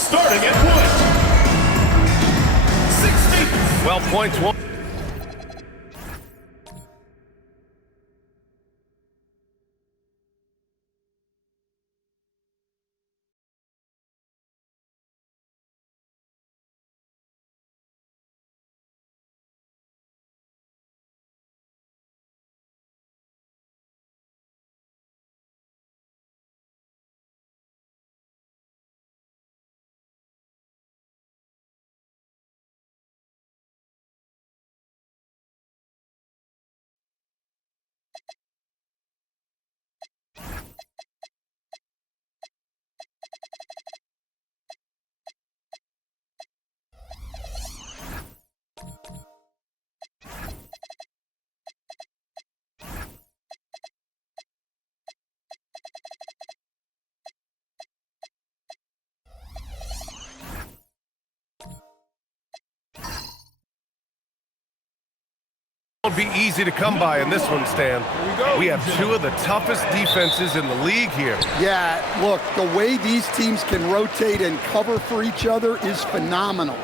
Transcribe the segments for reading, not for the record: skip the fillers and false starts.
Starting at point. 60. Well, points one. Won't be easy to come by in this one, Stan. We have two of the toughest defenses in the league here. Yeah, look, the way these teams can rotate and cover for each other is phenomenal.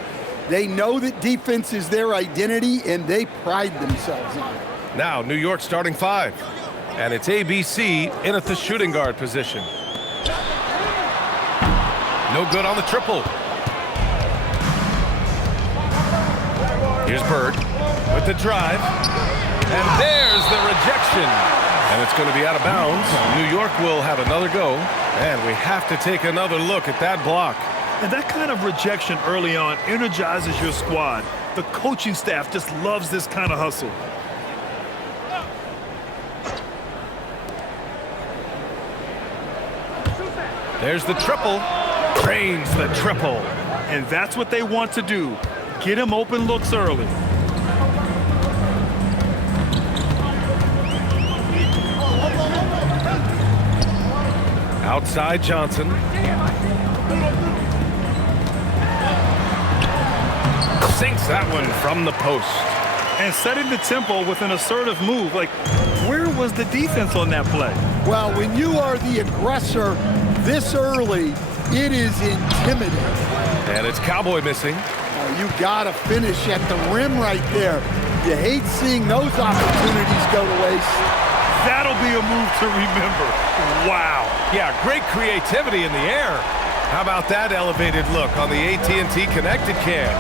They know that defense is their identity, and they pride themselves on it. Now, New York starting five. And it's ABC in at the shooting guard position. No good on the triple. Here's Bird with the drive. And there's the rejection. And it's going to be out of bounds. New York will have another go. And we have to take another look at that block. And that kind of rejection early on energizes your squad. The coaching staff just loves this kind of hustle. There's the triple. Drains the triple. And that's what they want to do. Get him open looks early. Outside Johnson. Sinks that one from the post. And setting the tempo with an assertive move. Like, where was the defense on that play? Well, when you are the aggressor this early, it is intimidating. And it's Cowboy missing. You gotta finish at the rim right there. You hate seeing those opportunities go to waste. That'll be a move to remember. Wow. Yeah, great creativity in the air. How about that elevated look on the AT&T connected cam?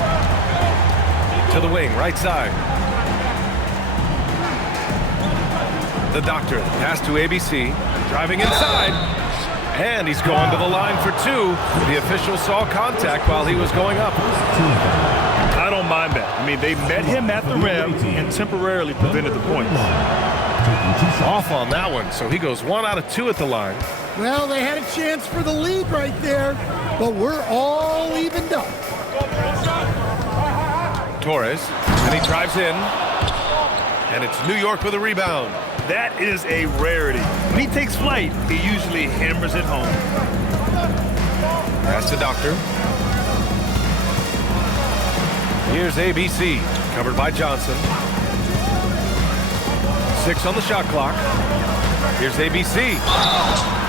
To the wing, right side. The doctor, pass to ABC, driving inside. And he's going to the line for two. The official saw contact while he was going up. I don't mind that. I mean, they met him at the rim and temporarily prevented the points. Off on that one, so he goes 1 out of 2 at the line. Well, they had a chance for the lead right there, but we're all evened up. Torres, and he drives in. And it's New York with a rebound. That is a rarity. When he takes flight, he usually hammers it home. Pass to Doctor. Here's ABC, covered by Johnson. 6 on the shot clock. Here's ABC.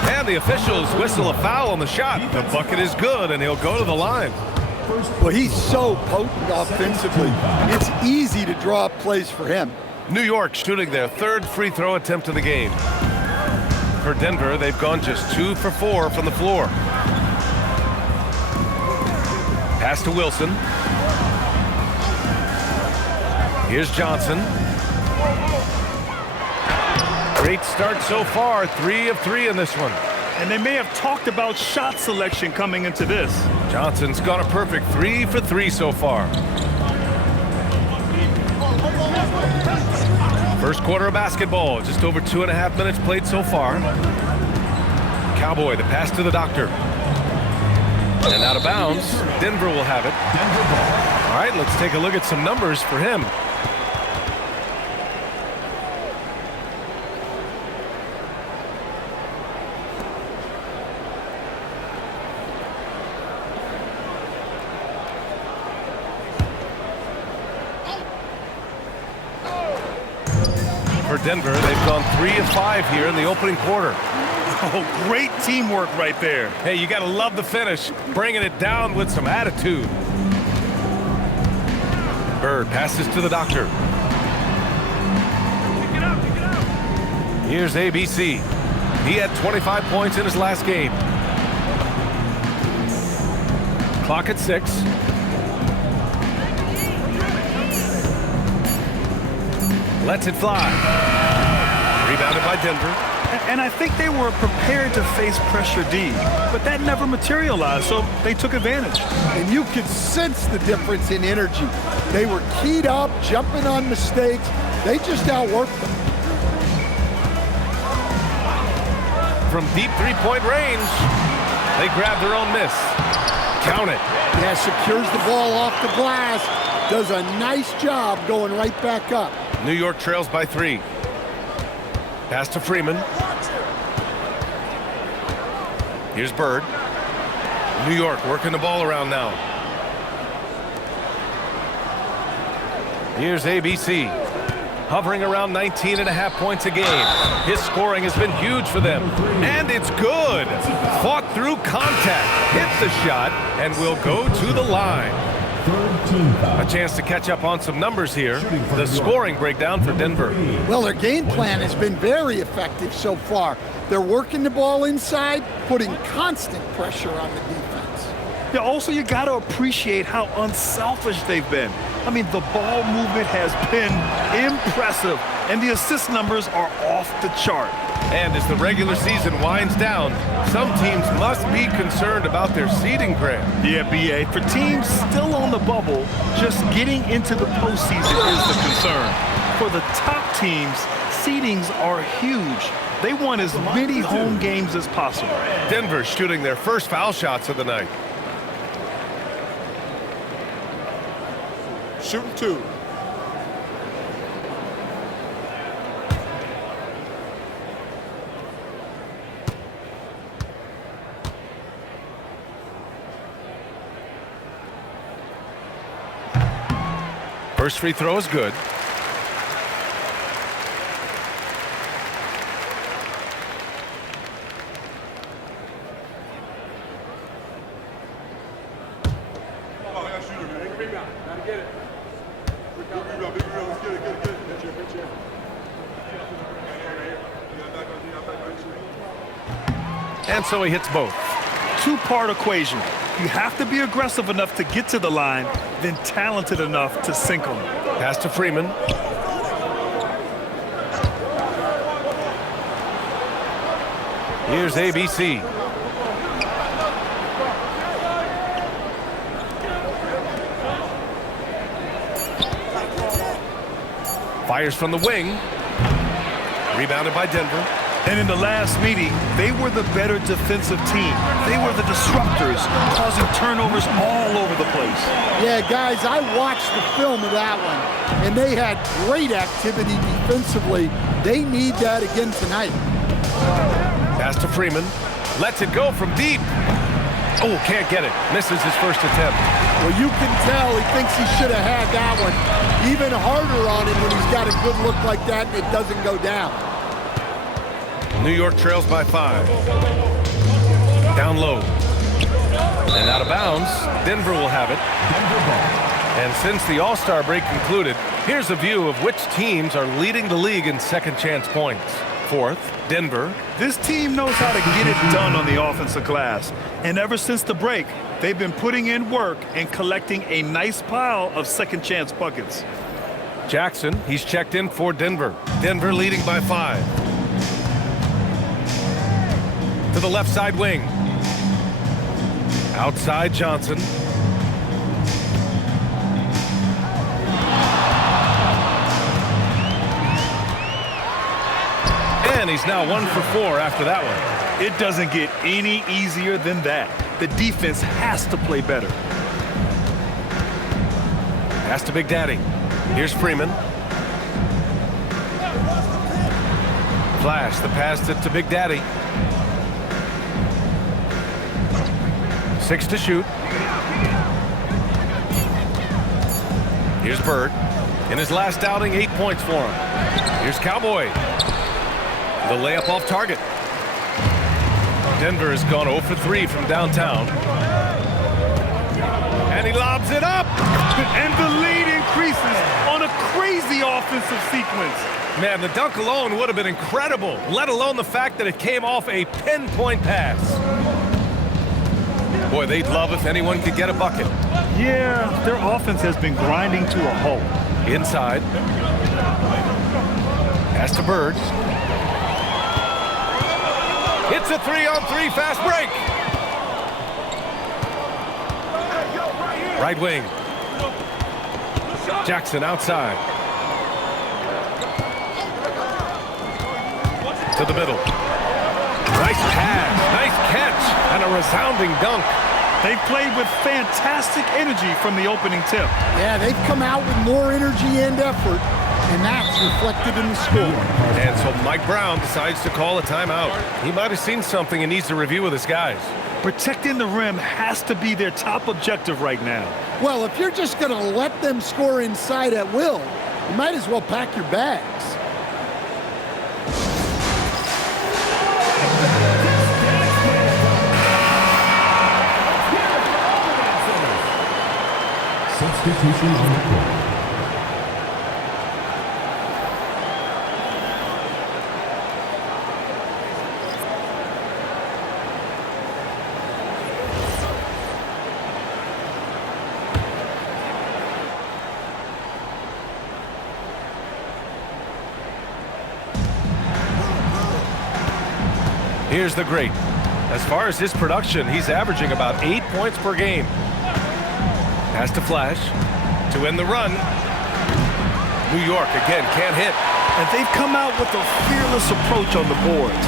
And the officials whistle a foul on the shot. The bucket is good, and he'll go to the line. Well, he's so potent offensively. It's easy to draw up plays for him. New York shooting their 3rd free throw attempt of the game. For Denver, they've gone just 2 for 4 from the floor. Pass to Wilson. Here's Johnson. Great start so far, 3 of 3 in this one. And they may have talked about shot selection coming into this. Johnson's got a perfect 3 for 3 so far. First quarter of basketball, just over 2.5 minutes played so far. Cowboy, the pass to the Doctor. And out of bounds, Denver will have it. All right, let's take a look at some numbers for him. For Denver, they've gone 3 of 5 here in the opening quarter. Oh, great teamwork right there. Hey, you got to love the finish, bringing it down with some attitude. Bird passes to the doctor. Pick it up, pick it up. Here's ABC. He had 25 points in his last game. Clock at 6. Lets it fly. Rebounded by Denver. And I think they were prepared to face pressure D, but that never materialized, so they took advantage. And you could sense the difference in energy. They were keyed up, jumping on mistakes. They just outworked them. From deep three-point range, they grab their own miss. Count it. Yeah, secures the ball off the glass. Does a nice job going right back up. New York trails by 3. Pass to Freeman. Here's Bird. New York working the ball around now. Here's ABC. Hovering around 19.5 points a game. His scoring has been huge for them. And it's good. Fought through contact. Hit the shot and will go to the line. A chance to catch up on some numbers here. The scoring breakdown for Denver. Well, their game plan has been very effective so far. They're working the ball inside, putting constant pressure on the defense. Yeah, also, you got to appreciate how unselfish they've been. I mean, the ball movement has been impressive, and the assist numbers are off the chart. And as the regular season winds down, some teams must be concerned about their seeding grade. Yeah, BA, for teams still on the bubble, just getting into the postseason is the concern. For the top teams, seedings are huge. They want as many home games as possible. Denver shooting their first foul shots of the night. Shooting 2. First free throw is good. And so he hits both. Two-part equation. You have to be aggressive enough to get to the line, then talented enough to sink them. Pass to Freeman. Here's ABC. Fires from the wing. Rebounded by Denver. And in the last meeting, they were the better defensive team. They were the disruptors, causing turnovers all over the place. Yeah, guys, I watched the film of that one, and they had great activity defensively. They need that again tonight. Pass to Freeman. Lets it go from deep. Oh, can't get it. Misses his first attempt. Well, you can tell he thinks he should have had that one. Even harder on him when he's got a good look like that and it doesn't go down. New York trails by 5. Down low. And out of bounds. Denver will have it. And since the All-Star break concluded, here's a view of which teams are leading the league in second chance points. 4th, Denver. This team knows how to get it done on the offensive glass. And ever since the break, they've been putting in work and collecting a nice pile of second chance buckets. Jackson, he's checked in for Denver. Denver leading by 5. To the left side wing. Outside Johnson. And he's now 1 for 4 after that one. It doesn't get any easier than that. The defense has to play better. Pass to Big Daddy. Here's Freeman. Flash, the pass to Big Daddy. 6 to shoot. Here's Bird. In his last outing, 8 points for him. Here's Cowboy. The layup off target. Denver has gone 0 for 3 from downtown. And he lobs it up. And the lead increases on a crazy offensive sequence. Man, the dunk alone would have been incredible, let alone the fact that it came off a pinpoint pass. Boy, they'd love if anyone could get a bucket. Yeah, their offense has been grinding to a halt. Inside. Pass to Bird. It's a 3-on-3 fast break. Right wing. Jackson outside. To the middle. Nice pass, nice catch, and a resounding dunk. They've played with fantastic energy from the opening tip. Yeah, they've come out with more energy and effort, and that's reflected in the score. And so Mike Brown decides to call a timeout. He might have seen something and needs to review with his guys. Protecting the rim has to be their top objective right now. Well, if you're just going to let them score inside at will, you might as well pack your bags. Substitution on the court. Here's the great. As far as his production, he's averaging about 8 points per game. Pass to Flash to end the run. New York again can't hit. And they've come out with a fearless approach on the boards.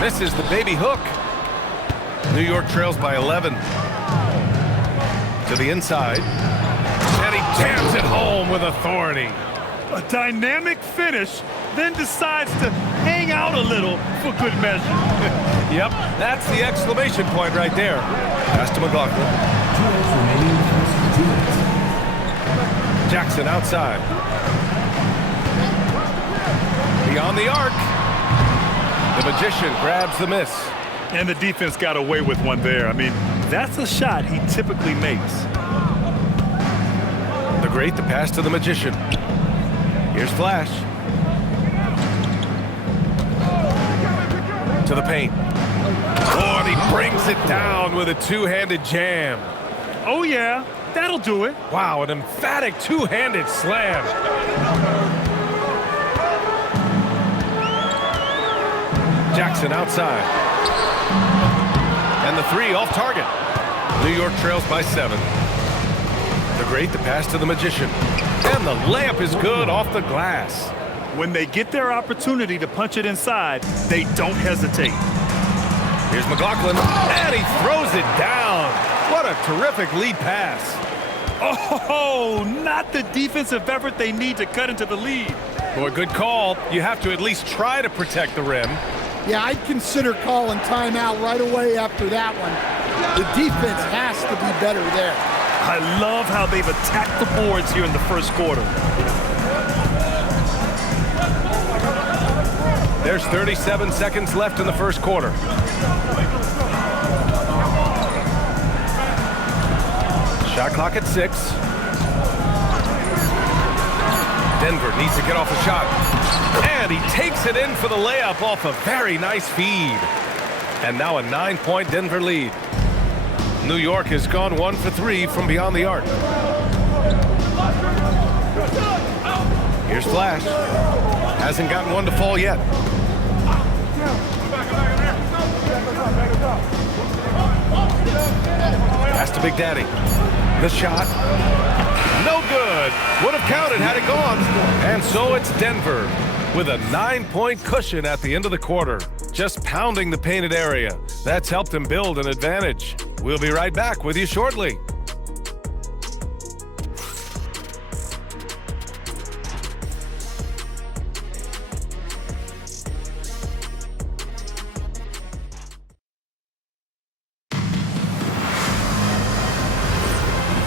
Misses the baby hook. New York trails by 11. To the inside. And he jams it home with authority. A dynamic finish, then decides to hang out a little for good measure. Yep, that's the exclamation point right there. Pass to McLaughlin. Jackson outside. Beyond the arc. The magician grabs the miss. And the defense got away with one there. I mean, that's a shot he typically makes. The great, the pass to the magician. Here's Flash. To the paint. Oh, and he brings it down with a two-handed jam. Oh, yeah, that'll do it. Wow, an emphatic two-handed slam. Jackson outside. And the three off target. New York trails by 7. The great, the pass to the magician. And the layup is good off the glass. When they get their opportunity to punch it inside, they don't hesitate. Here's McLaughlin, and he throws it down. What a terrific lead pass. Oh, not the defensive effort they need to cut into the lead. Boy, good call. You have to at least try to protect the rim. Yeah, I'd consider calling timeout right away after that one. The defense has to be better there. I love how they've attacked the boards here in the first quarter. There's 37 seconds left in the first quarter. Shot clock at 6. Denver needs to get off a shot. And he takes it in for the layup off a very nice feed. And now a 9-point Denver lead. New York has gone 1 for 3 from beyond the arc. Here's Flash. Hasn't gotten one to fall yet. Pass to Big Daddy. The shot. No good. Would have counted had it gone. And so it's Denver with a 9-point cushion at the end of the quarter. Just pounding the painted area. That's helped him build an advantage. We'll be right back with you shortly.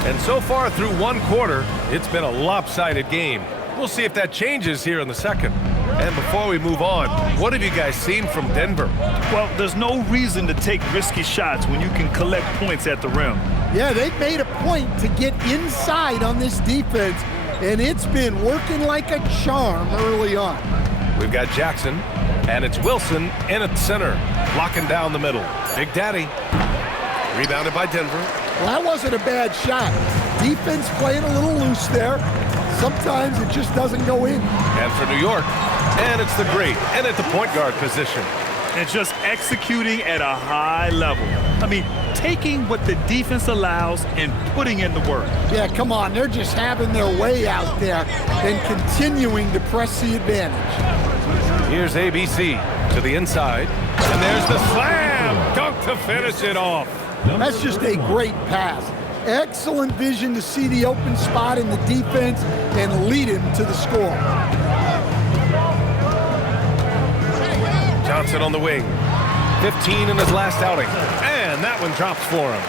And So far through one quarter, it's been a lopsided game. We'll see if that changes here in the second. And before we move on, what have you guys seen from Denver? Well, there's no reason to take risky shots when you can collect points at the rim. Yeah, they've made a point to get inside on this defense, and it's been working like a charm early on. We've got Jackson, and it's Wilson in at center, locking down the middle. Big Daddy. Rebounded by Denver. Well, that wasn't a bad shot. Defense playing a little loose there. Sometimes it just doesn't go in. And for New York, and it's the great, and at the point guard position. And just executing at a high level. I mean, taking what the defense allows and putting in the work. Yeah, come on. They're just having their way out there and continuing to press the advantage. Here's ABC to the inside. And there's the slam. Dunk to finish it off. That's just a great pass. Excellent vision to see the open spot in the defense and lead him to the score. Johnson on the wing. 15 in his last outing. And that one drops for him.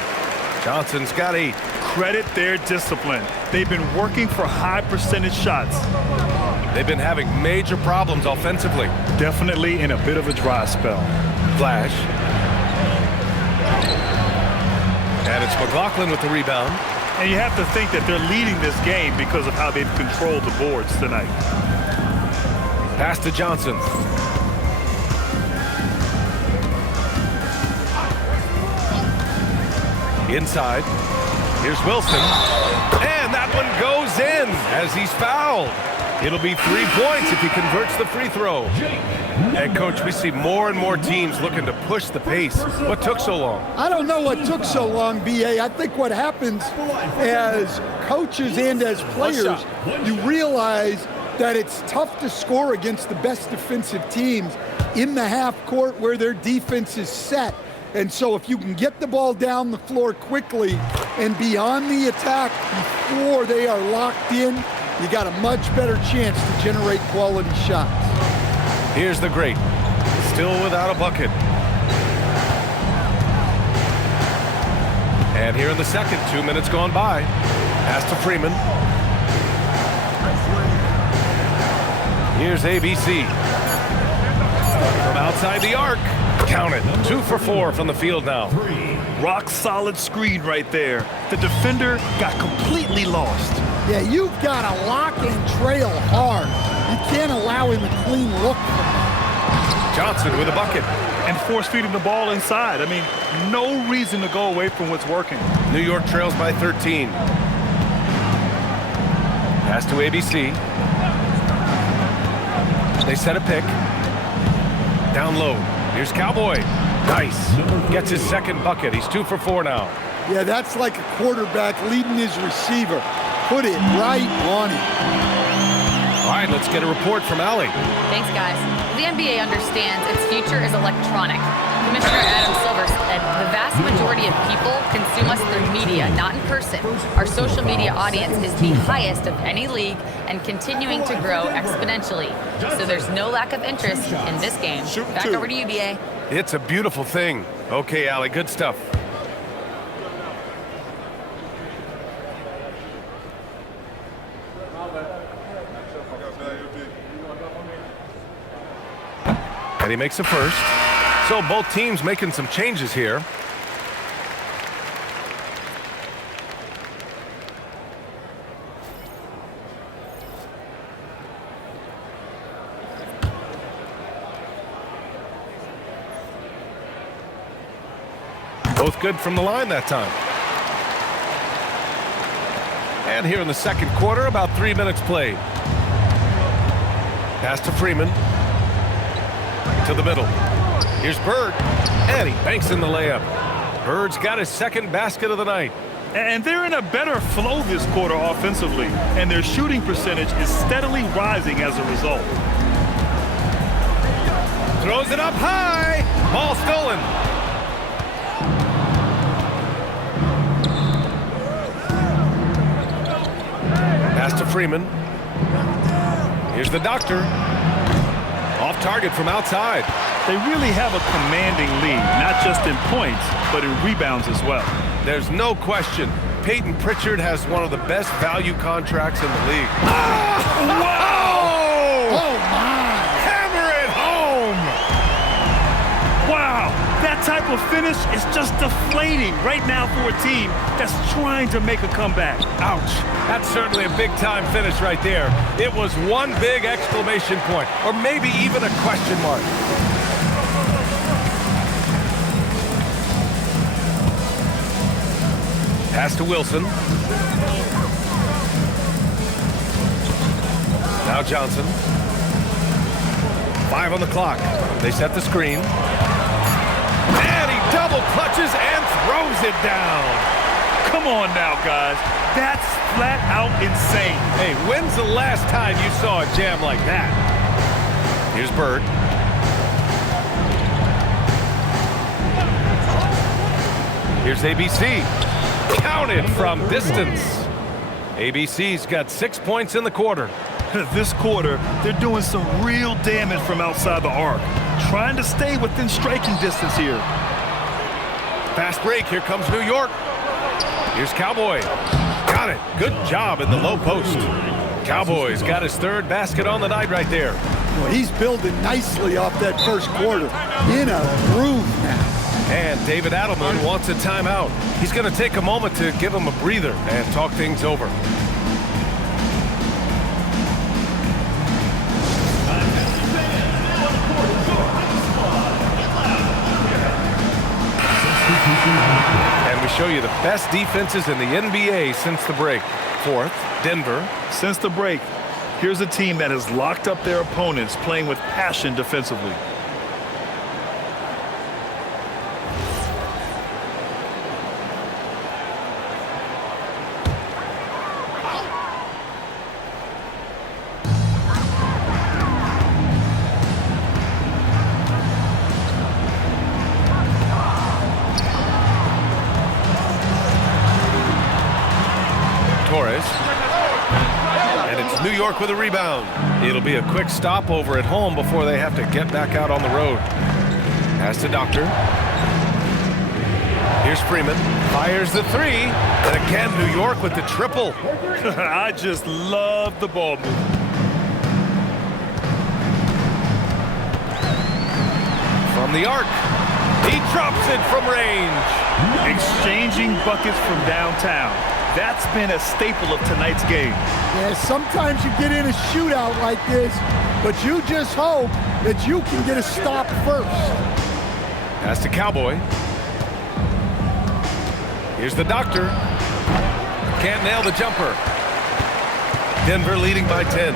Johnson's got 8. Credit their discipline. They've been working for high percentage shots. They've been having major problems offensively. Definitely in a bit of a dry spell. Flash. And it's McLaughlin with the rebound. And you have to think that they're leading this game because of how they've controlled the boards tonight. Pass to Johnson. Inside. Here's Wilson. And that one goes in as he's fouled. It'll be 3 points if he converts the free throw. And, Coach, we see more and more teams looking to push the pace. What took so long? I don't know what took so long, B.A. I think what happens as coaches and as players, you realize that it's tough to score against the best defensive teams in the half court where their defense is set. And so if you can get the ball down the floor quickly and be on the attack before they are locked in, you got a much better chance to generate quality shots. Here's the great. Still without a bucket. And here in the second, 2 minutes gone by. Pass to Freeman. Here's ABC. From outside the arc. Count it. 2 for 4 from the field now. Rock solid screen right there. The defender got completely lost. Yeah, you've got to lock and trail hard. You can't allow him a clean look. Johnson with a bucket. And force feeding the ball inside. I mean, no reason to go away from what's working. New York trails by 13. Pass to ABC. They set a pick. Down low. Here's Cowboy. Nice. Gets his second bucket. He's 2 for 4 now. Yeah, that's like a quarterback leading his receiver. Put it right on him. All right, let's get a report from Allie. Thanks, guys. The NBA understands its future is electronic. Commissioner Adam Silver said the vast majority of people consume us through media, not in person. Our social media audience is the highest of any league and continuing to grow exponentially. So there's no lack of interest in this game. Back over to you, UBA. It's a beautiful thing. Okay, Allie, good stuff. And he makes a first. So both teams making some changes here. Both good from the line that time. And here in the second quarter, about 3 minutes played. Pass to Freeman. To the middle. Here's Bird. And he banks in the layup. Bird's got his second basket of the night. And they're in a better flow this quarter offensively. And their shooting percentage is steadily rising as a result. Throws it up high. Ball stolen. Pass to Freeman. Here's the doctor. Off target from outside. They really have a commanding lead, not just in points, but in rebounds as well. There's no question Peyton Pritchard has one of the best value contracts in the league. Wow! Oh, my. Hammer it home! Wow! That type of finish is just deflating right now for a team that's trying to make a comeback. Ouch. That's certainly a big-time finish right there. It was one big exclamation point, or maybe even a question mark. Pass to Wilson. Now Johnson. 5 on the clock. They set the screen. And he double clutches and throws it down. Come on now, guys. That's flat out insane. Hey, when's the last time you saw a jam like that? Here's Bird. Here's ABC. Counted from distance. ABC's got 6 points in the quarter. This quarter, they're doing some real damage from outside the arc. Trying to stay within striking distance here. Fast break. Here comes New York. Here's Cowboy. Got it. Good job in the low post. Cowboy's got his 3rd basket on the night right there. Well, he's building nicely off that first quarter. In a groove now. And David Adelman wants a timeout. He's going to take a moment to give him a breather and talk things over. And we show you the best defenses in the NBA since the break. 4th, Denver. Since the break, here's a team that has locked up their opponents, playing with passion defensively. And it's New York with a rebound. It'll be a quick stopover at home before they have to get back out on the road. Pass to Doctor. Here's Freeman. Fires the 3. And again, New York with the triple. I just love the ball move. From the arc. He drops it from range. Exchanging buckets from downtown. That's been a staple of tonight's game. Yeah, sometimes you get in a shootout like this, but you just hope that you can get a stop first. Pass to Cowboy. Here's the Doctor. Can't nail the jumper. Denver leading by 10.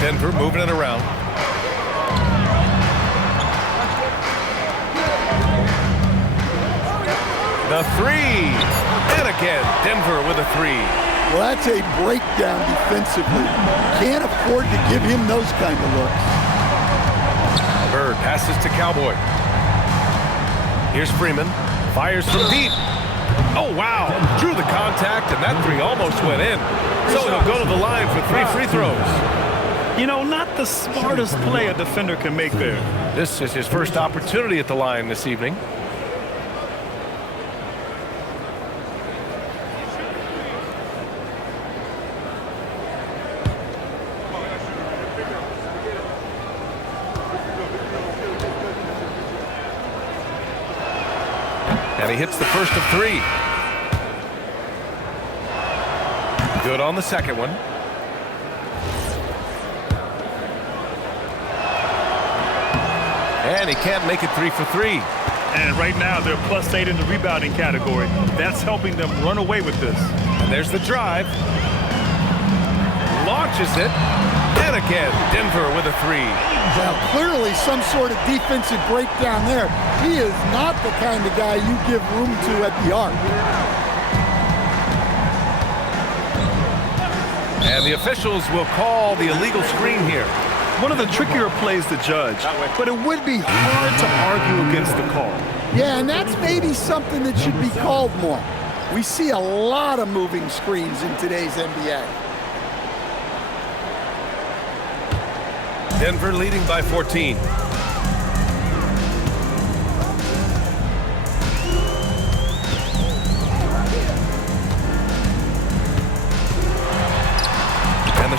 Denver moving it around. The 3. And again, Denver with a 3. Well, that's a breakdown defensively. Can't afford to give him those kind of looks. Bird passes to Cowboy. Here's Freeman. Fires from deep. Oh, wow. Drew the contact, and that 3 almost went in. So he'll go to the line for 3 free throws. You know, not the smartest play a defender can make there. This is his first opportunity at the line this evening. And he hits the first of 3. Good on the second one. And he can't make it 3 for 3. And right now, they're +8 in the rebounding category. That's helping them run away with this. And there's the drive. Launches it. And again, Denver with a 3. Well, clearly some sort of defensive breakdown there. He is not the kind of guy you give room to at the arc. And the officials will call the illegal screen here. One of the trickier plays to judge, but it would be hard to argue against the call. Yeah, and that's maybe something that should be called more. We see a lot of moving screens in today's NBA. Denver leading by 14.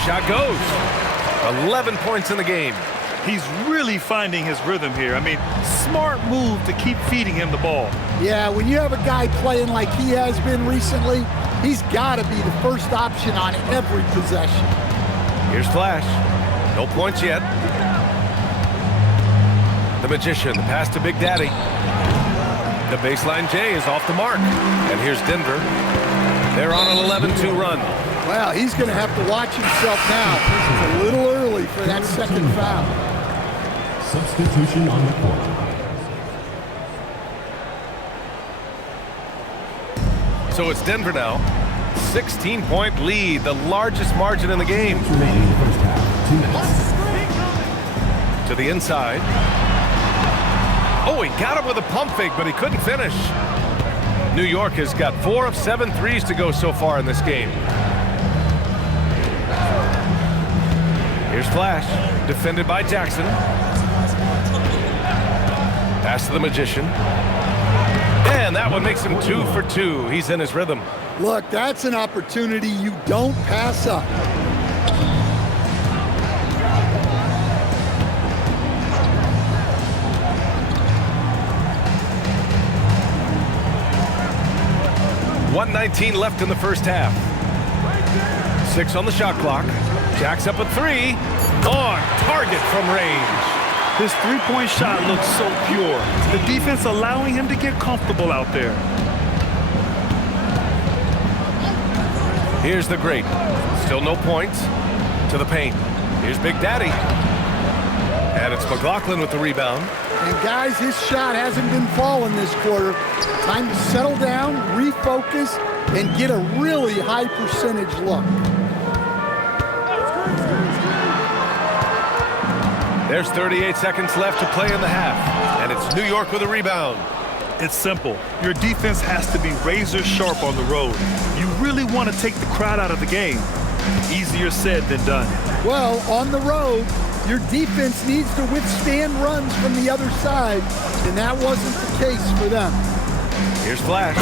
shot goes. 11 points in the game. He's really finding his rhythm here. I mean, smart move to keep feeding him the ball. Yeah, when you have a guy playing like he has been recently, he's got to be the first option on every possession. Here's Flash. No points yet. The Magician, the pass to Big Daddy. The baseline J is off the mark. And here's Denver. They're on an 11-2 run. Well, he's going to have to watch himself now. It's a little early for that second foul. Substitution on the court. So it's Denver now. 16-point lead, the largest margin in the game. Remaining in the first half. 2 minutes. To the inside. Oh, he got him with a pump fake, but he couldn't finish. New York has got 4 of 7 threes to go so far in this game. Here's Flash, defended by Jackson. Pass to the Magician. And that one makes him 2 for 2. He's in his rhythm. Look, that's an opportunity you don't pass up. .119 left in the first half. 6 on the shot clock. Jack's up a 3. On target from range. His three-point shot looks so pure. The defense allowing him to get comfortable out there. Here's the great. Still no points. To the paint. Here's Big Daddy. And it's McLaughlin with the rebound. And guys, his shot hasn't been falling this quarter. Time to settle down, refocus, and get a really high percentage look. There's 38 seconds left to play in the half. And it's New York with a rebound. It's simple. Your defense has to be razor sharp on the road. You really want to take the crowd out of the game. Easier said than done. Well, on the road, your defense needs to withstand runs from the other side, and that wasn't the case for them. Here's Flash.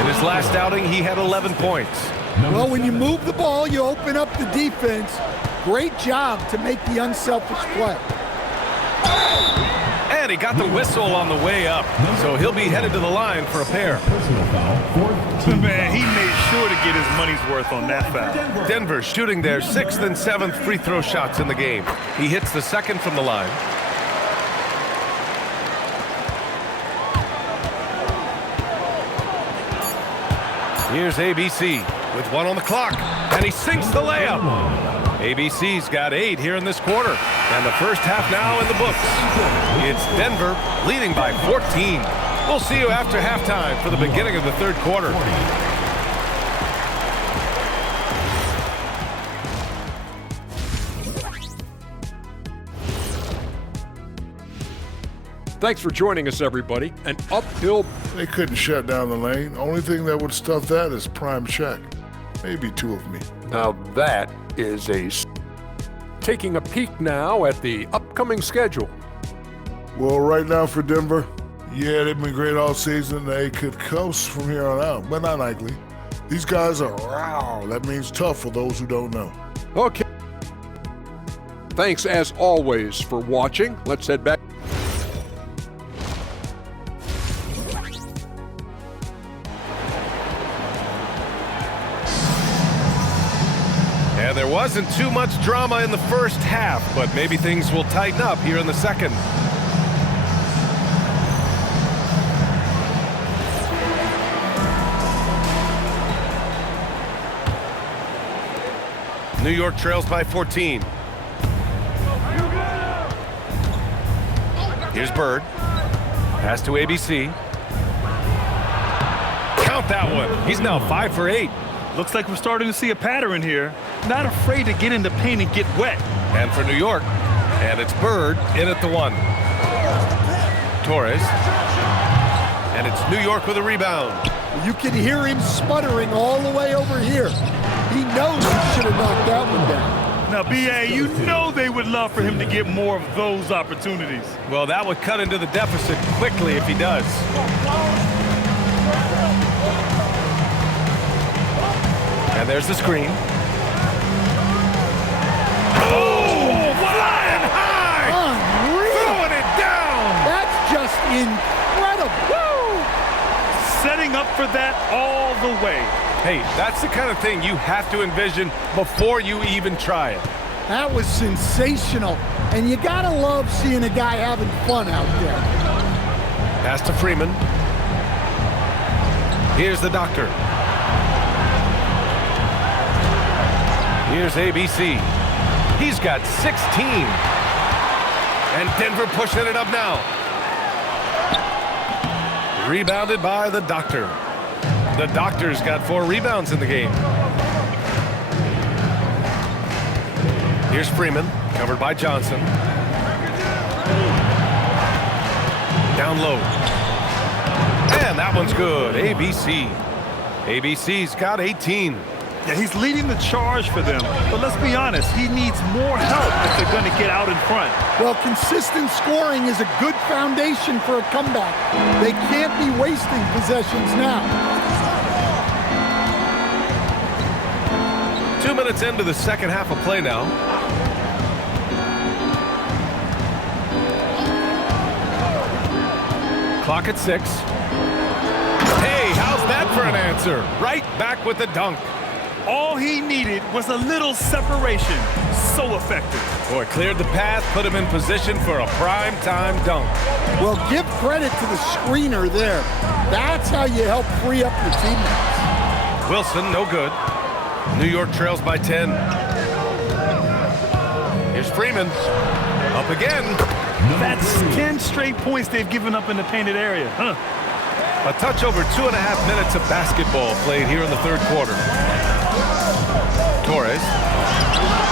In his last outing, he had 11 points. Well, when you move the ball, you open up the defense. Great job to make the unselfish play. And he got the whistle on the way up, so he'll be headed to the line for a pair. Personal foul. 4th. Man, he made sure to get his money's worth on that foul. Denver shooting their 6th and 7th free throw shots in the game. He hits the second from the line. Here's ABC with 1 on the clock, and he sinks the layup. ABC's got 8 here in this quarter, and the first half now in the books. It's Denver leading by 14. We'll see you after halftime for the beginning of the third quarter. Thanks for joining us, everybody. An uphill. They couldn't shut down the lane. Only thing that would stuff that is prime check. Maybe 2 of me. Now that is taking a peek now at the upcoming schedule. Well, right now for Denver, yeah, they've been great all season. They could coast from here on out, but not likely. These guys are raw. That means tough for those who don't know. Okay. Thanks as always for watching. Let's head back. And there wasn't too much drama in the first half, but maybe things will tighten up here in the second. New York trails by 14. Here's Bird. Pass to ABC. Count that one. He's now 5 for 8. Looks like we're starting to see a pattern here. Not afraid to get in the paint and get wet. And for New York, and it's Bird in at the 1. Torres. And it's New York with a rebound. You can hear him sputtering all the way over here. He knows he should have knocked that one down. Now, BA, you know they would love for him to get more of those opportunities. Well, that would cut into the deficit quickly if he does. And there's the screen. Oh, flying high! Unreal. Throwing it down! That's just incredible. Setting up for that all the way. Hey, that's the kind of thing you have to envision before you even try it. That was sensational. And you gotta love seeing a guy having fun out there. Pass to Freeman. Here's the doctor. Here's ABC. He's got 16. And Denver pushing it up now. Rebounded by the doctor. The doctor's got 4 rebounds in the game. Here's Freeman, covered by Johnson. Down low. And that one's good. ABC. ABC's got 18. Yeah, he's leading the charge for them. But let's be honest, he needs more help if they're going to get out in front. Well, consistent scoring is a good foundation for a comeback. They can't be wasting possessions now. 2 minutes into the second half of play now. Clock at 6. Hey, how's that for an answer? Right back with the dunk. All he needed was a little separation. So effective. Boy, cleared the path, put him in position for a prime-time dunk. Well, give credit to the screener there. That's how you help free up your teammates. Wilson, no good. New York trails by 10. Here's Freeman. Up again. That's 10 straight points they've given up in the painted area. A touch over 2.5 minutes of basketball played here in the third quarter. Torres.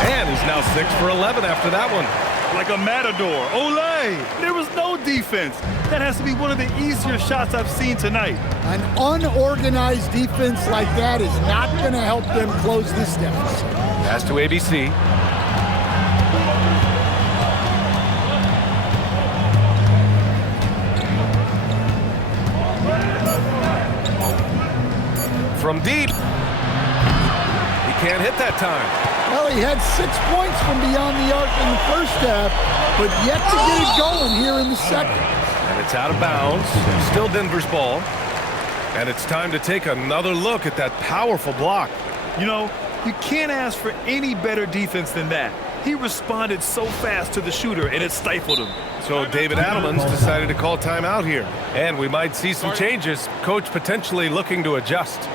And he's now 6 for 11 after that one. Like a matador. Olay! There was no defense. That has to be one of the easier shots I've seen tonight. An unorganized defense like that is not going to help them close this deficit. Pass to ABC. From deep. He can't hit that time. Well, he had 6 points from beyond the arc in the first half, but yet to get it going here in the second. And it's out of bounds. Still Denver's ball. And it's time to take another look at that powerful block. You know, you can't ask for any better defense than that. He responded so fast to the shooter, and it stifled him. So David Adelman's decided to call timeout here. And we might see some changes. Coach potentially looking to adjust.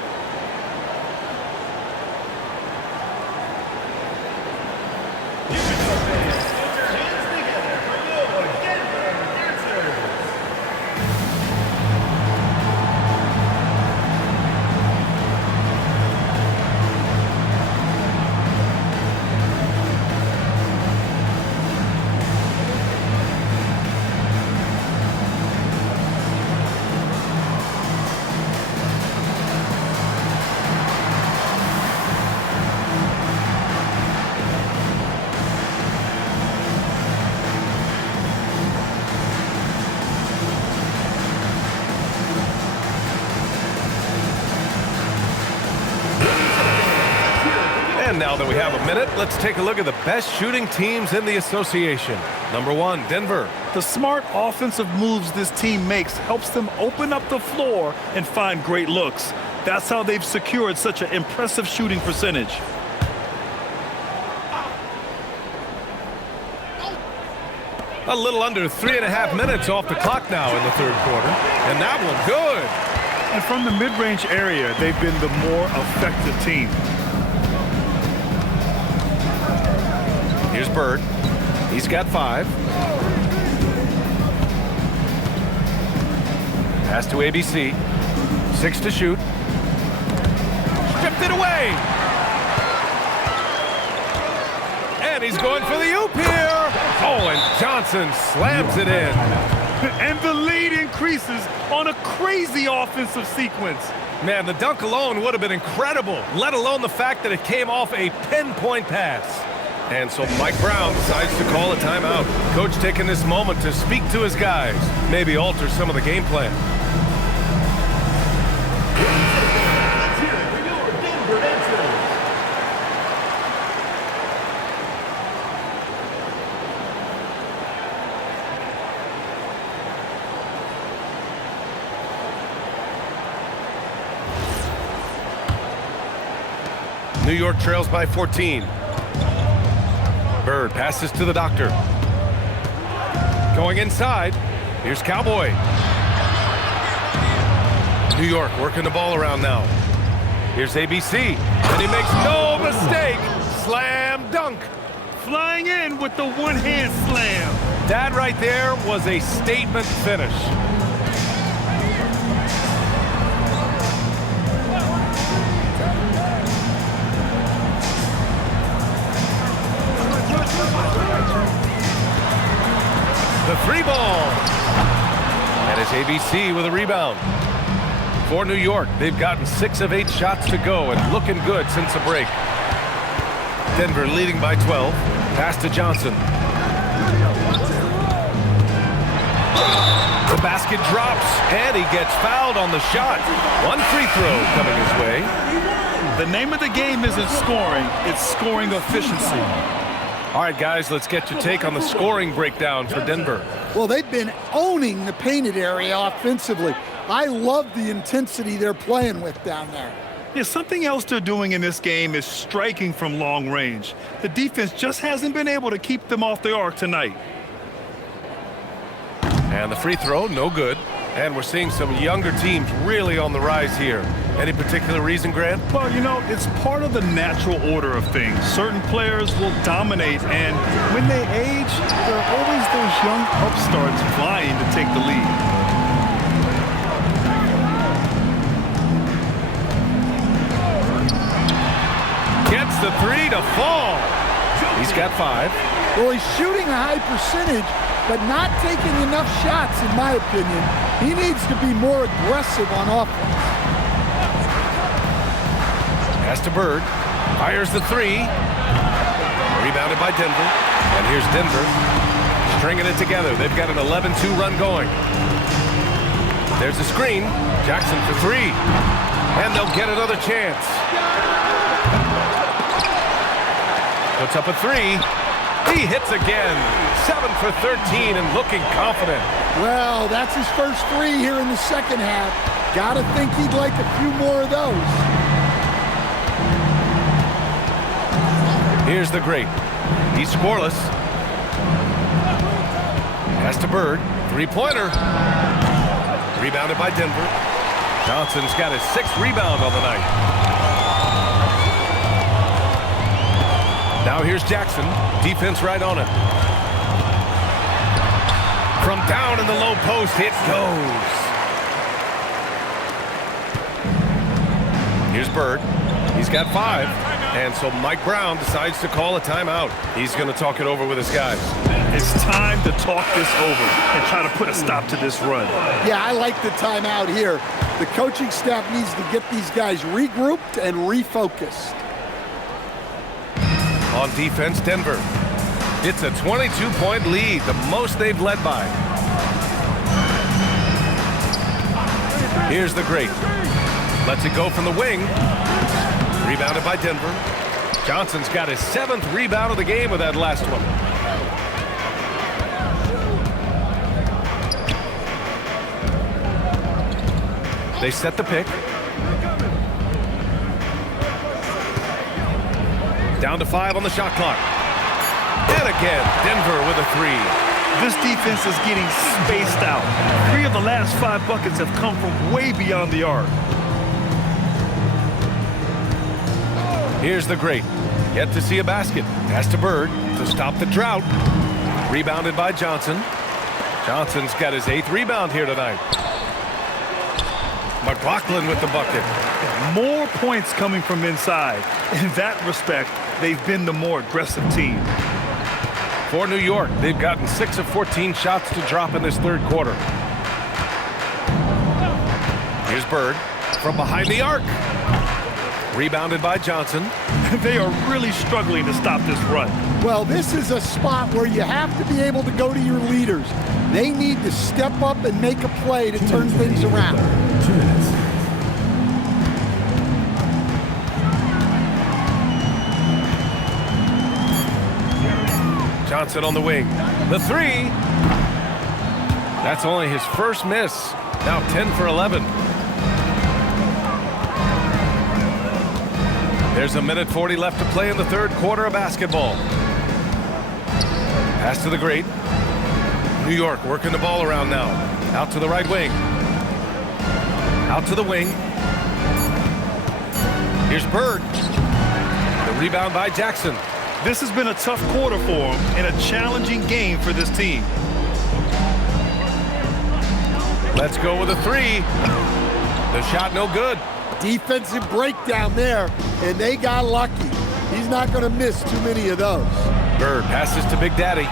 And now that we have a minute, let's take a look at the best shooting teams in the association. Number 1, Denver. The smart offensive moves this team makes helps them open up the floor and find great looks. That's how they've secured such an impressive shooting percentage. A little under 3.5 minutes off the clock now in the third quarter. And that one good. And from the mid-range area, they've been the more effective team. Here's Bird. He's got 5. Pass to ABC. 6 to shoot. Stripped it away. And he's going for the oop here. Oh, and Johnson slams it in. And the lead increases on a crazy offensive sequence. Man, the dunk alone would have been incredible, let alone the fact that it came off a pinpoint pass. And so Mike Brown decides to call a timeout. Coach taking this moment to speak to his guys, maybe alter some of the game plan. New York trails by 14. Bird passes to the doctor. Going inside. Here's Cowboy. New York working the ball around now. Here's ABC. And he makes no mistake. Slam dunk. Flying in with the one-hand slam. That right there was a statement finish. The three ball. And it's ABC with a rebound. For New York, they've gotten 6 of 8 shots to go and looking good since the break. Denver leading by 12. Pass to Johnson. The basket drops, and he gets fouled on the shot. One free throw coming his way. The name of the game isn't scoring, it's scoring efficiency. All right, guys, let's get your take on the scoring breakdown for Denver. Well, they've been owning the painted area offensively. I love the intensity they're playing with down there. Yeah, something else they're doing in this game is striking from long range. The defense just hasn't been able to keep them off the arc tonight. And the free throw, no good. And we're seeing some younger teams really on the rise here. Any particular reason, Grant? Well, you know, it's part of the natural order of things. Certain players will dominate, and when they age, there are always those young upstarts vying to take the lead. Gets the three to fall. He's got 5. Well, he's shooting a high percentage, but not taking enough shots, in my opinion. He needs to be more aggressive on offense. Pass to Bird. Fires the 3. Rebounded by Denver. And here's Denver stringing it together. They've got an 11-2 run going. There's a screen. Jackson for 3. And they'll get another chance. Puts up a 3. He hits again. 7 for 13 and looking confident. Well, that's his first 3 here in the second half. Gotta think he'd like a few more of those. Here's the great. He's scoreless. Pass to Bird. 3-pointer. Rebounded by Denver. Johnson's got his 6th rebound on the night. Now here's Jackson. Defense right on it. From down in the low post, it goes. Here's Bird. He's got 5. And so Mike Brown decides to call a timeout. He's going to talk it over with his guys. It's time to talk this over and try to put a stop to this run. Yeah, I like the timeout here. The coaching staff needs to get these guys regrouped and refocused. On defense, Denver. It's a 22-point lead, the most they've led by. Here's the great. Lets it go from the wing. Rebounded by Denver. Johnson's got his 7th rebound of the game with that last one. They set the pick. Down to 5 on the shot clock. And again, Denver with a 3. This defense is getting spaced out. 3 of the last 5 buckets have come from way beyond the arc. Here's the great. Yet to see a basket. Pass to Bird to stop the drought. Rebounded by Johnson. Johnson's got his 8th rebound here tonight. McLaughlin with the bucket. More points coming from inside. In that respect, they've been the more aggressive team. For New York, they've gotten 6 of 14 shots to drop in this 3rd quarter. Here's Bird from behind the arc. Rebounded by Johnson. They are really struggling to stop this run. Well, this is a spot where you have to be able to go to your leaders. They need to step up and make a play to turn things around. 2 minutes. Johnson on the wing. The 3. That's only his first miss. Now 10 for 11. There's a minute 40 left to play in the third quarter of basketball. Pass to the great. New York working the ball around now. Out to the right wing. Out to the wing. Here's Bird. The rebound by Jackson. This has been a tough quarter for him and a challenging game for this team. Let's go with a three. The shot no good. Defensive breakdown there, and they got lucky. He's not going to miss too many of those. Bird passes to Big Daddy.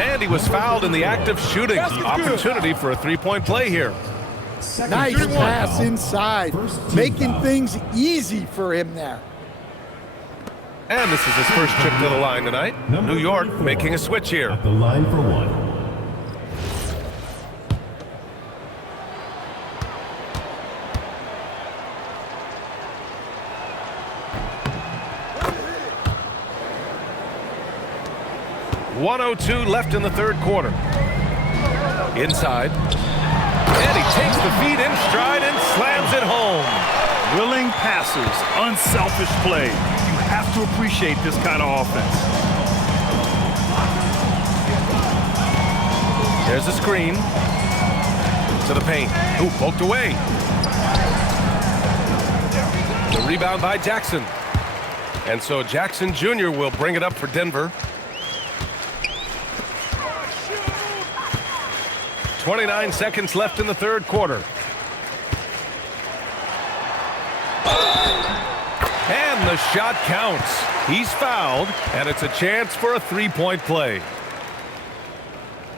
And he was fouled in the act of shooting. Opportunity for a three-point play here. Nice pass inside, making things easy for him there. And this is his first trip to the line tonight. New York making a switch here. At the line for one. .102 left in the third quarter. Inside. And he takes the feet in stride and slams it home. Willing passers, unselfish play. You have to appreciate this kind of offense. There's a screen. To the paint. Ooh, poked away. The rebound by Jackson. And so Jackson Jr. will bring it up for Denver. 29 seconds left in the third quarter. And the shot counts. He's fouled, and it's a chance for a three-point play.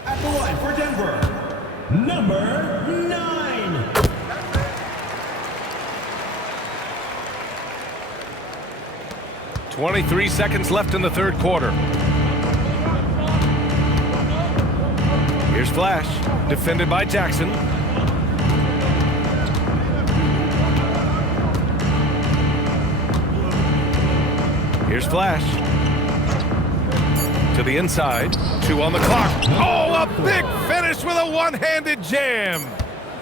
At the line for Denver, number 9. .23 seconds left in the third quarter. Here's Flash, defended by Jackson. Here's Flash. To the inside, 2 on the clock. Oh, a big finish with a one-handed jam.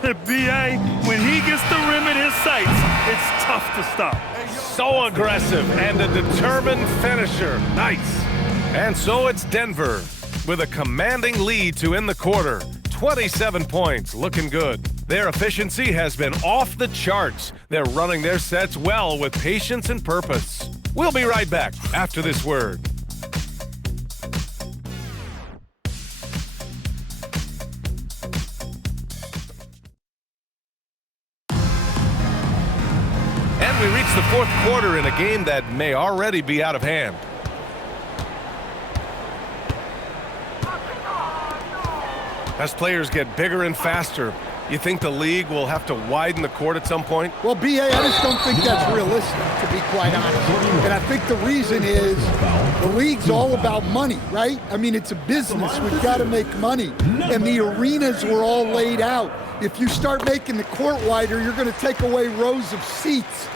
B.A., when he gets the rim in his sights, it's tough to stop. So aggressive and a determined finisher. Nice. And so it's Denver with a commanding lead to end the quarter. 27 points, looking good. Their efficiency has been off the charts. They're running their sets well with patience and purpose. We'll be right back after this word. And we reach the fourth quarter in a game that may already be out of hand. As players get bigger and faster, you think the league will have to widen the court at some point? Well, B.A., I just don't think that's realistic, to be quite honest. And I think the reason is the league's all about money, right? I mean, it's a business. We've got to make money. And the arenas were all laid out. If you start making the court wider, you're going to take away rows of seats.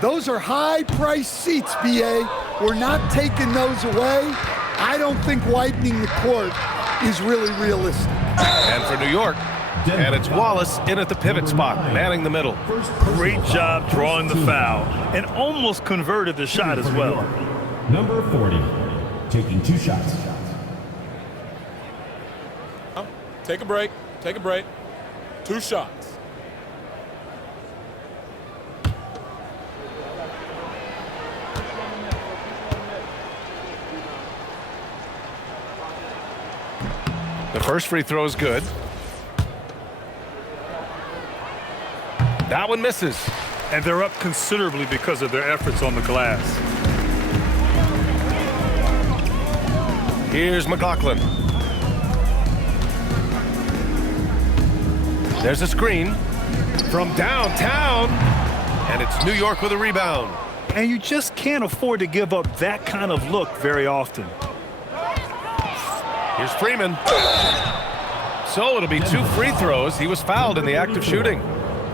Those are high-priced seats, B.A. We're not taking those away. I don't think widening the court is really realistic. And for New York, and it's Wallace in at the pivot spot, manning the middle. Great job drawing the foul and almost converted the shot as well. Number 40, taking 2 shots. Take a break. Take a break. 2 shots. The first free throw is good. That one misses. And they're up considerably because of their efforts on the glass. Here's McLaughlin. There's a screen from downtown, and it's New York with a rebound. And you just can't afford to give up that kind of look very often. Here's Freeman. So it'll be 2 free throws. He was fouled in the act of shooting.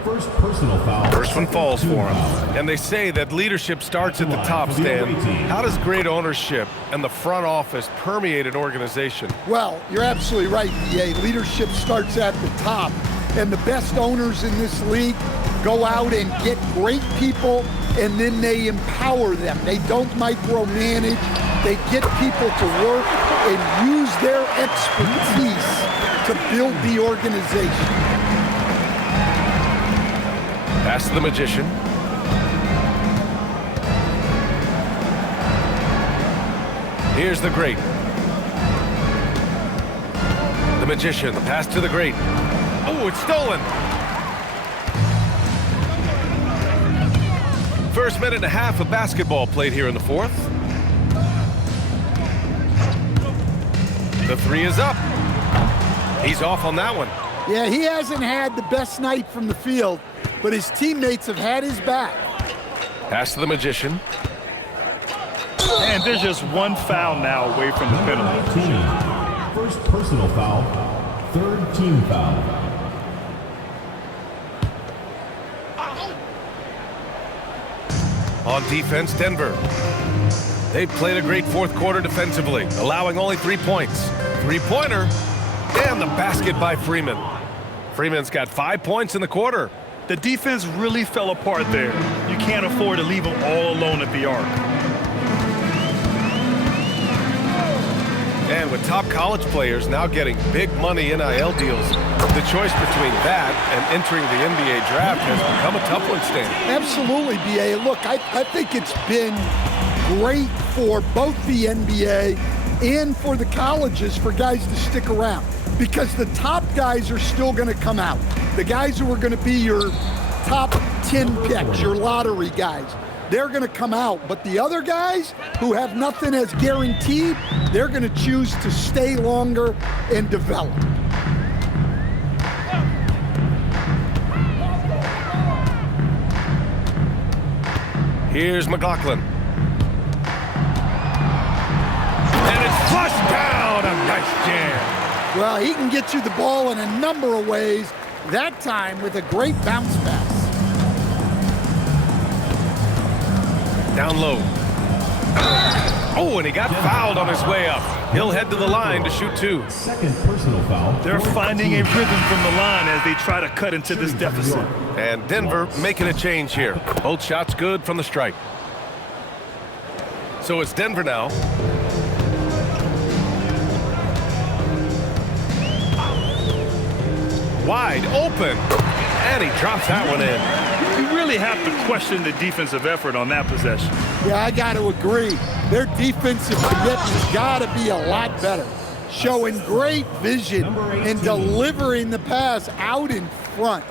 First personal foul. First one falls for him. And they say that leadership starts at the top, Stan. How does great ownership and the front office permeate an organization? Well, you're absolutely right, B.A. Leadership starts at the top. and the best owners in this league go out and get great people, and then they empower them. They don't micromanage. They get people to work and use their expertise to build the organization. Pass to the Magician. Here's the Great. The Magician, the pass to the Great. Oh, it's stolen. First minute and a half of basketball played here in the fourth. The three is up. He's off on that one. Yeah, he hasn't had the best night from the field, but his teammates have had his back. Pass to the Magician. And there's just one foul now away from the penalty. First personal foul, third team foul. On defense, Denver. They've played a great fourth quarter defensively, allowing only 3 points. Three-pointer, and the basket by Freeman. Freeman's got 5 points in the quarter. The defense really fell apart there. You can't afford to leave them all alone at the arc. And with top college players now getting big money NIL deals, the choice between that and entering the NBA draft has become a tough one, Stan. Absolutely, BA. Look, I think it's been great for both the NBA and for the colleges for guys to stick around, because the top guys are still going to come out. The guys who are going to be your top 10 picks, your lottery guys, they're going to come out. But the other guys who have nothing as guaranteed, they're going to choose to stay longer and develop. Here's McLaughlin. And it's flushed down. A nice jam. Well, he can get you the ball in a number of ways, that time with a great bounce pass. Down low. Oh, and he got fouled on his way up. He'll head to the line to shoot two. Second personal foul. They're finding a rhythm from the line as they try to cut into this deficit. And Denver making a change here. Both shots good from the strike. So it's Denver now. Wide open. And he drops that one in. You really have to question the defensive effort on that possession. Yeah, I got to agree. Their defensive commitment's got to be a lot better. Showing great vision and delivering the pass out in front.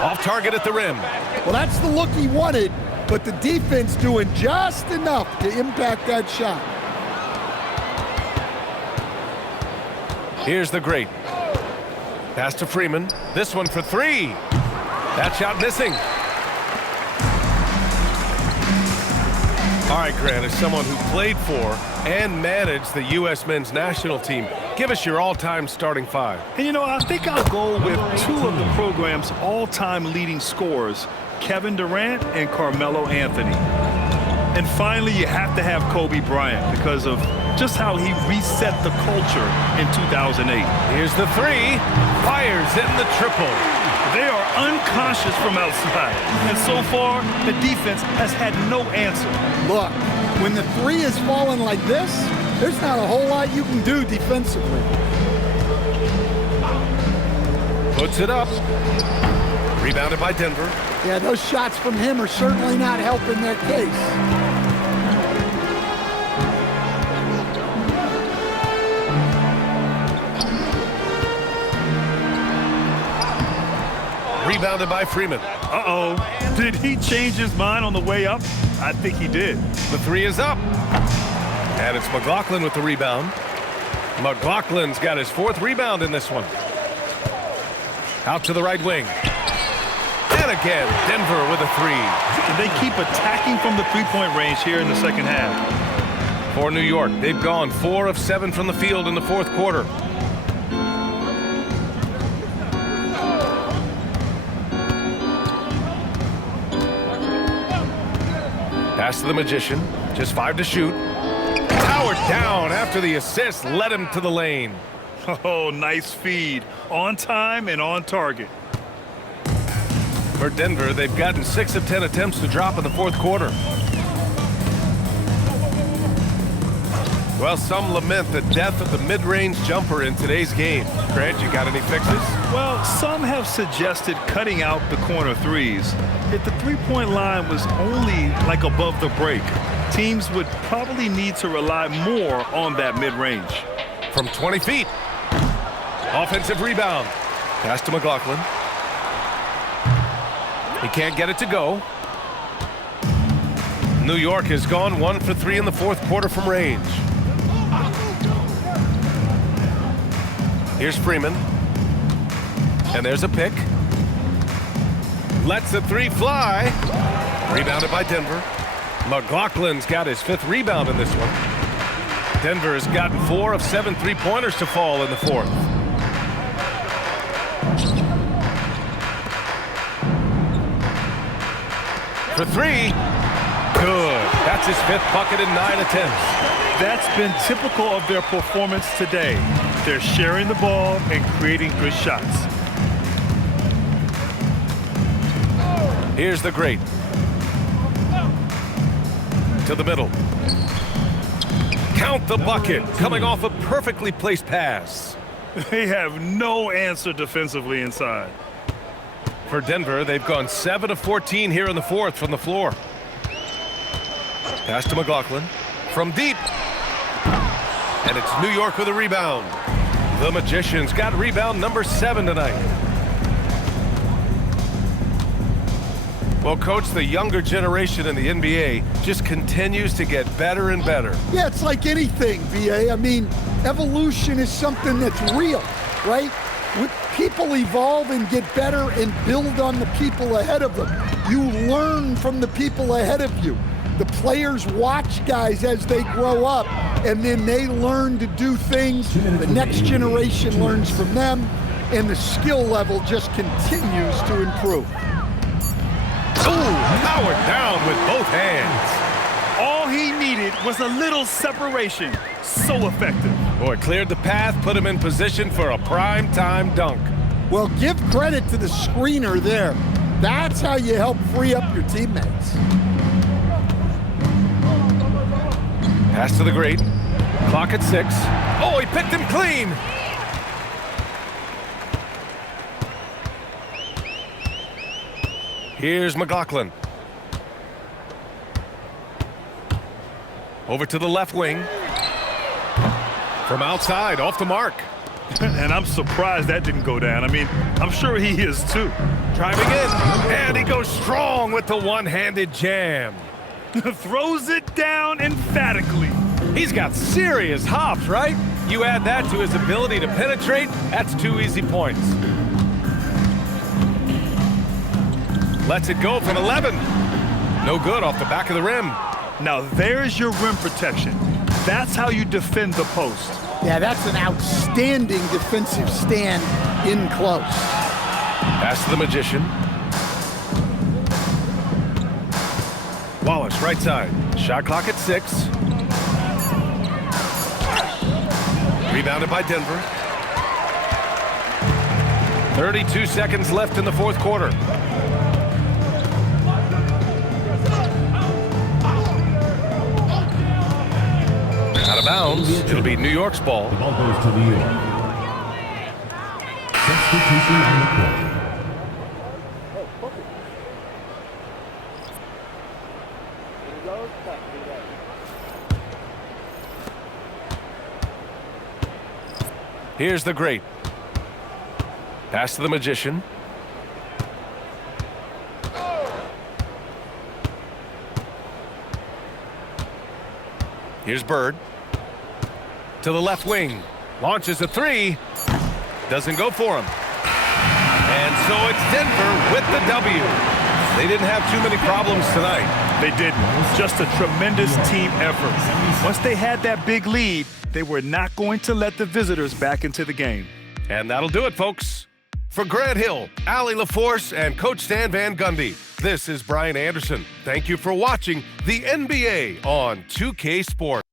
Off target at the rim. Well, that's the look he wanted, but the defense doing just enough to impact that shot. Here's the Great. Pass to Freeman. This one for three. That shot missing. All right, Grant, as someone who played for and managed the U.S. men's national team, give us your all-time starting five. And, you know, I think I'll go with two of the program's all-time leading scorers, Kevin Durant and Carmelo Anthony. And finally, you have to have Kobe Bryant because of just how he reset the culture in 2008. Here's the three. Fires in the triple. They are unconscious from outside. And so far, the defense has had no answer. Look, when the three is falling like this, there's not a whole lot you can do defensively. Puts it up. Rebounded by Denver. Yeah, those shots from him are certainly not helping their case. Rebounded by Freeman. Uh-oh. Did he change his mind on the way up? I think he did. The three is up. And it's McLaughlin with the rebound. McLaughlin's got his fourth rebound in this one. Out to the right wing. And again, Denver with a three. And they keep attacking from the three-point range here in the second half. For New York, they've gone 4 of 7 from the field in the fourth quarter. Pass to the Magician. Just 5 to shoot. Powered down after the assist led him to the lane. Oh, nice feed. On time and on target. For Denver, they've gotten 6 of 10 attempts to drop in the fourth quarter. Well, some lament the death of the mid-range jumper in today's game. Grant, you got any fixes? Well, some have suggested cutting out the corner threes. If the three-point line was only like above the break, teams would probably need to rely more on that mid-range. From 20 feet. Offensive rebound. Pass to McLaughlin. He can't get it to go. New York has gone 1 for 3 in the fourth quarter from range. Here's Freeman. And there's a pick. Lets the three fly. Rebounded by Denver. McLaughlin's got his 5th rebound in this one. Denver has gotten 4 of 7 three-pointers to fall in the fourth. For 3. Good. That's his 5th bucket in 9 attempts. That's been typical of their performance today. They're sharing the ball and creating good shots. Here's the great. To the middle. Count the bucket, coming off a perfectly placed pass. They have no answer defensively inside. For Denver, they've gone 7 of 14 here in the fourth from the floor. Pass to McLaughlin. From deep. And it's New York with a rebound. The Magicians got rebound number 7 tonight. Well, Coach, the younger generation in the NBA just continues to get better and better. Yeah, it's like anything, VA. I mean, evolution is something that's real, right? People evolve and get better and build on the people ahead of them. You learn from the people ahead of you. The players watch guys as they grow up, and then they learn to do things. The next generation learns from them, and the skill level just continues to improve. Ooh, powered down with both hands. All he needed was a little separation. So effective. Boy, cleared the path, put him in position for a prime-time dunk. Well, give credit to the screener there. That's how you help free up your teammates. Pass to the great. Clock at 6. Oh, he picked him clean. Here's McLaughlin. Over to the left wing. From outside, off the mark. And I'm surprised that didn't go down. I mean, I'm sure he is too. Driving in, and he goes strong with the one-handed jam. Throws it down emphatically. He's got serious hops, right? You add that to his ability to penetrate, that's 2 easy points. Lets it go from 11. No good off the back of the rim. Now there's your rim protection. That's how you defend the post. Yeah, that's an outstanding defensive stand in close. Pass to the Magician. Wallace, right side. Shot clock at 6. Rebounded by Denver. 32 seconds left in the fourth quarter. Out of bounds. It'll be New York's ball. The ball goes to New York. Substitution on the court. Here's the great. Pass to the Magician. Here's Bird. To the left wing. Launches a 3. Doesn't go for him. And so it's Denver with the W. They didn't have too many problems tonight. They didn't. Just a tremendous team effort. Once they had that big lead, they were not going to let the visitors back into the game. And that'll do it, folks. For Grant Hill, Allie LaForce, and Coach Stan Van Gundy, this is Brian Anderson. Thank you for watching the NBA on 2K Sports.